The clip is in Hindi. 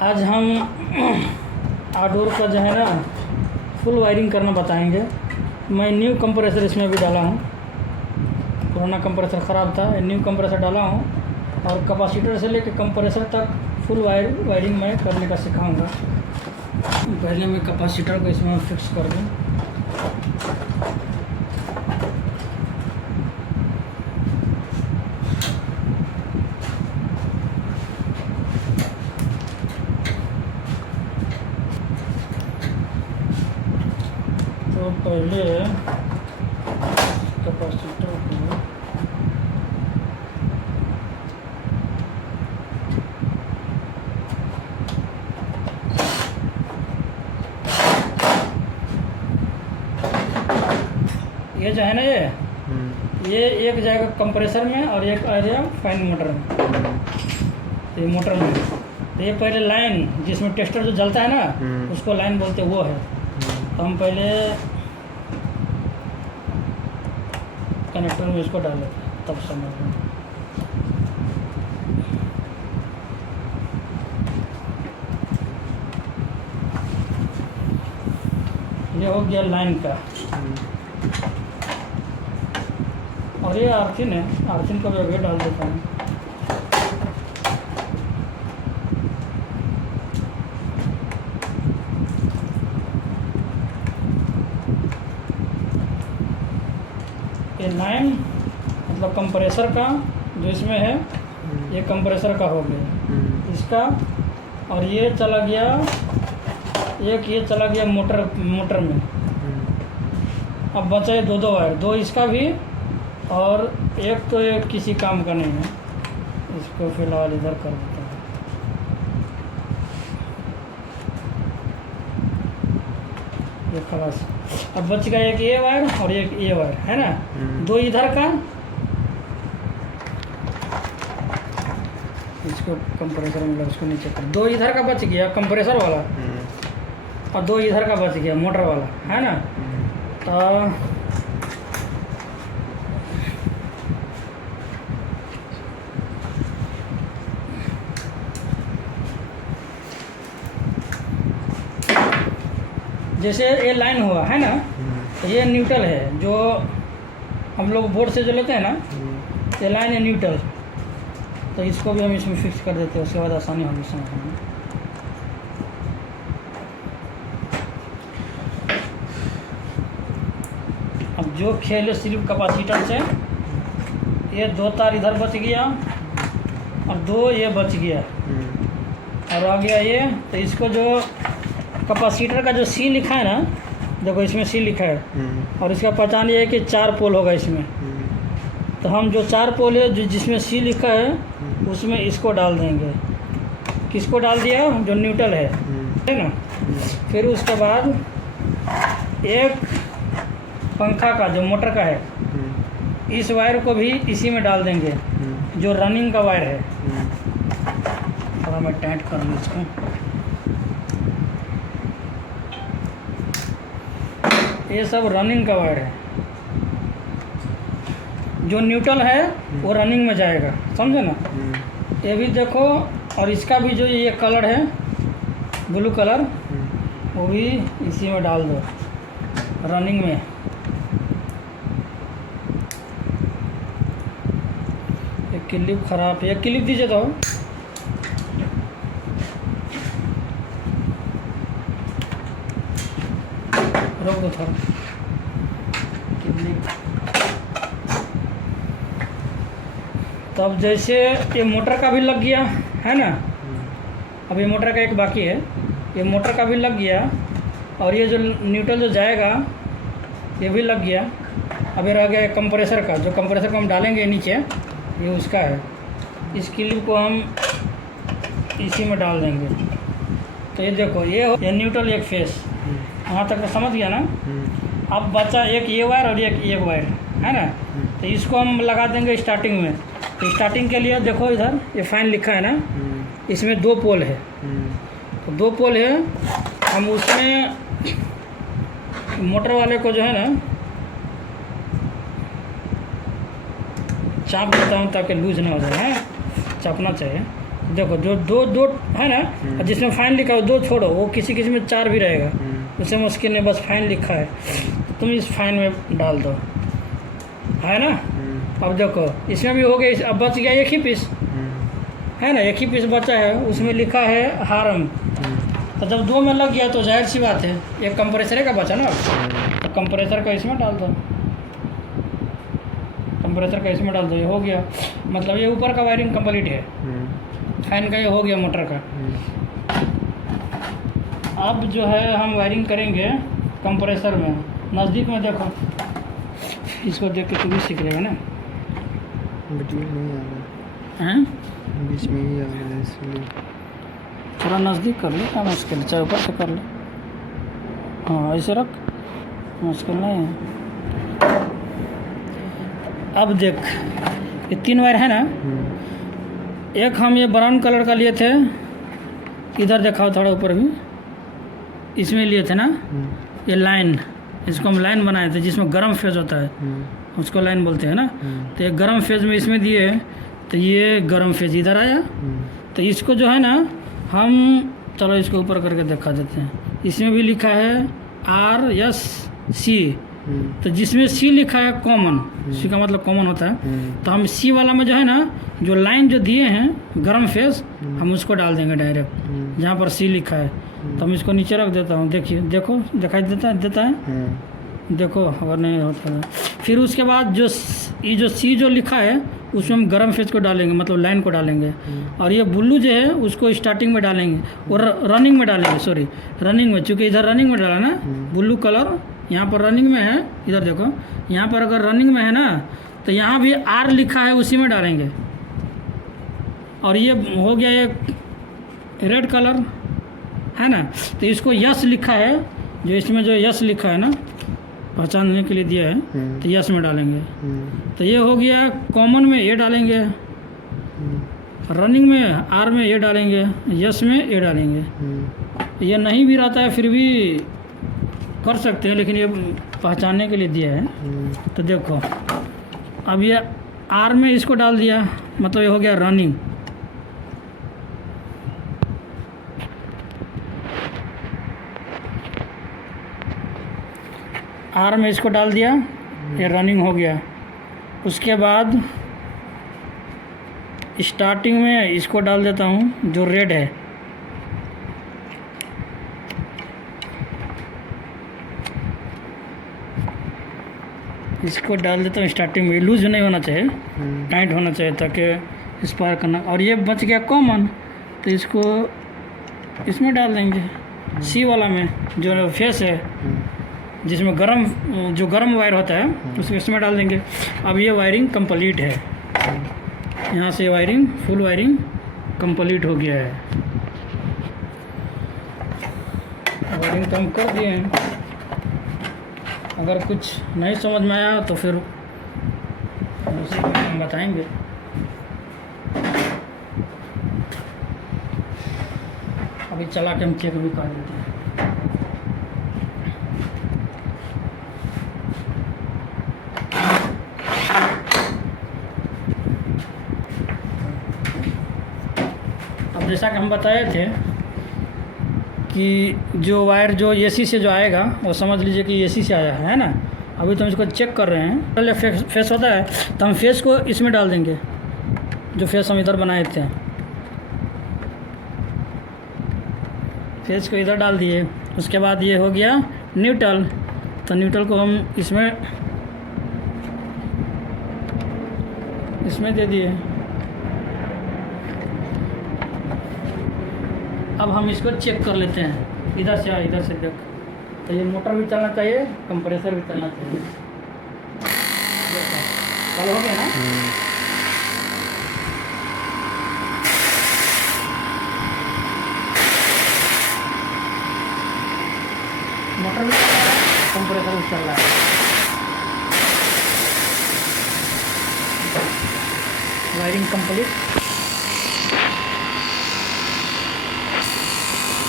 आज हम आउटडोर का जो है ना फुल वायरिंग करना बताएंगे। मैं न्यू कंप्रेसर इसमें भी डाला हूँ, पुराना कंप्रेसर ख़राब था, न्यू कंप्रेसर डाला हूँ और कैपेसिटर से लेकर कंप्रेसर तक फुल वायरिंग मैं करने का सिखाऊंगा। पहले मैं कैपेसिटर को इसमें फिक्स कर दूँ। तो पहले कैपेसिटर को ये जो है ना ये एक जाएगा कंप्रेसर में और एक आ जाएगा फैन मोटर में। तो ये मोटर में तो ये पहले लाइन जिसमें टेस्टर जो जलता है ना उसको लाइन बोलते वो है। तो हम पहले कनेक्टर में इसको डाल लेते हैं तब समझ में। ये हो गया लाइन का और ये आर्थिन है, आर्थिन को भी अभी डाल देता हूँ। ये लाइन मतलब कंप्रेसर का जो इसमें है ये कंप्रेसर का हो गया इसका, और ये चला गया एक, ये चला गया मोटर में। अब बचे दो वायर, दो इसका भी और एक तो एक किसी काम का नहीं है, इसको फिलहाल इधर कर देता हूँ। ये खलास। अब बच गया एक ये वायर और एक ये वायर है ना, दो इधर का, इसको कंप्रेसर में उसको नीचे कर, दो इधर का बच गया कंप्रेसर वाला और दो इधर का बच गया मोटर वाला है ना। तो जैसे ये लाइन हुआ है ना, तो ये न्यूट्रल है जो हम लोग बोर्ड से जो लेते हैं ना, ये लाइन है न्यूट्रल। तो इसको भी हम इसमें फिक्स कर देते हैं, उसके बाद आसानी होगी समझने में। अब जो खेल है सिर्फ कैपेसिटर से, ये दो तार इधर बच गया और दो ये बच गया और आ गया ये। तो इसको जो कैपेसिटर का जो सी लिखा है ना, देखो इसमें सी लिखा है और इसका पहचान ये है कि 4 पोल होगा इसमें। तो हम जो 4 पोल है जो जिसमें सी लिखा है उसमें इसको डाल देंगे। किसको डाल दिया? जो न्यूट्रल है ना। फिर उसके बाद एक पंखा का जो मोटर का है इस वायर को भी इसी में डाल देंगे, जो रनिंग का वायर है। थोड़ा मैं टाइट कर लूँ इसको। ये सब रनिंग का वायर है, जो न्यूट्रल है वो रनिंग में जाएगा, समझे ना। ये भी देखो, और इसका भी जो ये कलर है ब्लू कलर वो भी इसी में डाल दो रनिंग में। ये क्लिप खराब है, ये क्लिप दीजिए तो। रोक दो थोड़ा। तब जैसे ये मोटर का भी लग गया है ना, अब ये मोटर का एक बाकी है, ये मोटर का भी लग गया और ये जो न्यूट्रल जो जाएगा ये भी लग गया। अब ये रह गया कंप्रेसर का, जो कंप्रेसर को हम डालेंगे नीचे, ये उसका है। इस क्लिप को हम इसी में डाल देंगे। तो ये देखो, ये न्यूट्रल एक फेस, वहाँ तक तो समझ गया ना। अब बचा एक ये वायर और एक वायर है ना। तो इसको हम लगा देंगे स्टार्टिंग में। तो स्टार्टिंग के लिए देखो इधर ये फैन लिखा है ना, इसमें 2 पोल है। तो 2 पोल है, हम उसमें मोटर वाले को जो है ना चाप देता हूँ ताकि लूज ना हो जाए, चापना चाहिए। देखो जो दो दो है ना, और जिसमें फाइन लिखा हो दो छोड़ो, वो किसी किसी में 4 भी रहेगा, उससे मुश्किल नहीं, बस फाइन लिखा है, तुम इस फाइन में डाल दो, है ना। अब देखो इसमें भी हो गया, अब बच गया एक ही पीस, है ना, एक ही पीस बचा है, उसमें लिखा है हारम। तो जब 2 में लग गया तो जाहिर सी बात है एक कंप्रेसर का बचा ना, तो कंप्रेसर का इसमें डाल दो, कंप्रेसर का इसमें डाल दो, ये हो गया। मतलब ये ऊपर का वायरिंग कंप्लीट है, फैन का ये हो गया, मोटर का। अब जो है हम वायरिंग करेंगे कंप्रेसर में, नज़दीक में देखो, इसको देख के तू भी सीख लेगा ना। बीच में नहीं आ रहा हैं, बीच में ही आ रहा है, इसलिए थोड़ा नज़दीक कर लो, क्या मुश्किल, चाहे ऊपर से कर लो, हाँ ऐसे रख, मुश्किल नहीं है। अब देख ये 3 वायर है ना, एक हम ये ब्राउन कलर का लिए थे, इधर दिखाओ थोड़ा ऊपर भी, इसमें लिए थे ना, ये लाइन, इसको हम लाइन बनाए थे जिसमें गर्म फेज होता है, उसको लाइन बोलते हैं ना। तो एक गर्म फेज में इसमें दिए, तो ये गर्म फेज इधर आया, तो इसको जो है ना हम, चलो इसको ऊपर करके दिखा देते हैं, इसमें भी लिखा है RSC, तो जिसमें C लिखा है कॉमन, C का मतलब कॉमन होता है, तो हम C वाला में जो है ना, जो लाइन जो दिए हैं गर्म फेज, हम उसको डाल देंगे डायरेक्ट जहाँ पर C लिखा है। तो हम इसको नीचे रख देता हूँ, देखिए, देखो दिखाई देता है, देखो अगर नहीं होता है। फिर उसके बाद जो C जो लिखा है उसमें हम गर्म फेज को डालेंगे, मतलब लाइन को डालेंगे, और ये ब्लू जो है उसको स्टार्टिंग में डालेंगे और रनिंग में डालेंगे, सॉरी रनिंग में, चूँकि इधर रनिंग में डाला ना ब्लू कलर, यहाँ पर रनिंग में है, इधर देखो यहाँ पर अगर रनिंग में है ना, तो यहाँ भी R लिखा है उसी में डालेंगे। और ये हो गया एक रेड कलर, है ना, तो इसको यस लिखा है, जो इसमें जो यस लिखा है ना, पहचानने के लिए दिया है, तो यस में डालेंगे। तो ये हो गया कॉमन में ये डालेंगे, रनिंग में आर में ये डालेंगे, यस में ये डालेंगे। ये नहीं भी रहता है फिर भी कर सकते हैं, लेकिन ये पहचानने के लिए दिया है। तो देखो अब ये आर में इसको डाल दिया, मतलब ये हो गया रनिंग। आर में इसको डाल दिया, ये रनिंग हो गया। उसके बाद स्टार्टिंग में इसको डाल देता हूँ जो रेड है, इसको डाल देता हूँ स्टार्टिंग में। लूज नहीं होना चाहिए, टाइट होना चाहिए ताकि स्पार्क करना। और ये बच गया कॉमन, तो इसको इसमें डाल देंगे, सी वाला में जो फेस है, जिसमें जो गर्म वायर होता है उसको इसमें डाल देंगे। अब ये वायरिंग कंप्लीट है, यहाँ से वायरिंग फुल वायरिंग कंप्लीट हो गया है। वायरिंग तो हम कर दिए हैं, अगर कुछ नहीं समझ में आया तो फिर उसी को हम बताएंगे। अभी चला के हम चेक भी कर देते हैं। अब जैसा कि हम बताए थे कि जो वायर जो एसी से जो आएगा वो समझ लीजिए कि एसी से आया है ना। अभी तो हम इसको चेक कर रहे हैं। पहले फेस होता है तो हम फेस को इसमें डाल देंगे, जो फेस हम इधर बनाए थे, फेस को इधर डाल दिए। उसके बाद ये हो गया न्यूट्रल, तो न्यूट्रल को हम इसमें दे दिए। अब हम इसको चेक कर लेते हैं, इधर से देख। तो ये मोटर भी चलना चाहिए, कंप्रेसर भी चलना चाहिए। चल हो गया ना। मोटर भी चल रहा है, कंप्रेसर भी चल रहा है। Wiring complete.